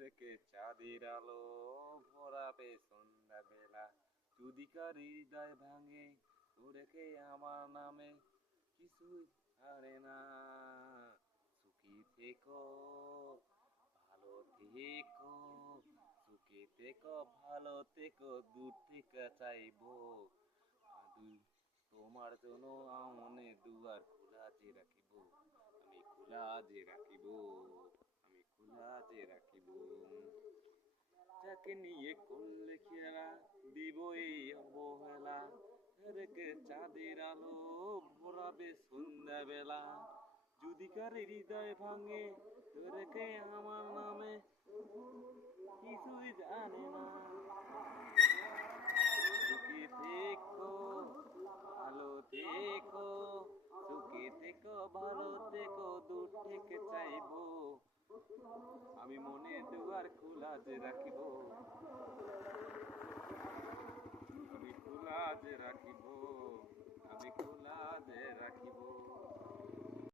রেখে চাঁদের আলো ভরাবে সন্ধ্যা বেলা। যদি কার হৃদয় ভাঙে রেখে আমার নামে কিছুই হারে না। সুখী থেকো, ভালো থেকো, সুখী থেকো, ভালো থেকো, দূর থেকে চাইবো তোমার জন্য মনে দুয়ার খোলা যে রাখিব, আমি খোলা যে রাখিব, আমি খোলা যে রাখিব। যাকে নিয়ে করলে খেলা দিব এই অবহেলা, রেখে চাঁদের আলো ভরাবে সন্ধ্যা বেলা। যদি কার হৃদয় ভাঙে রেখে আমার নামে কিছুই জানে না। সুখী থেকো, ভালো থেকো, সুখী থেকো, ভালো থেকো, দূর থেকে চাইবো আমি মনে দুয়ার খোলা যে রাখিব।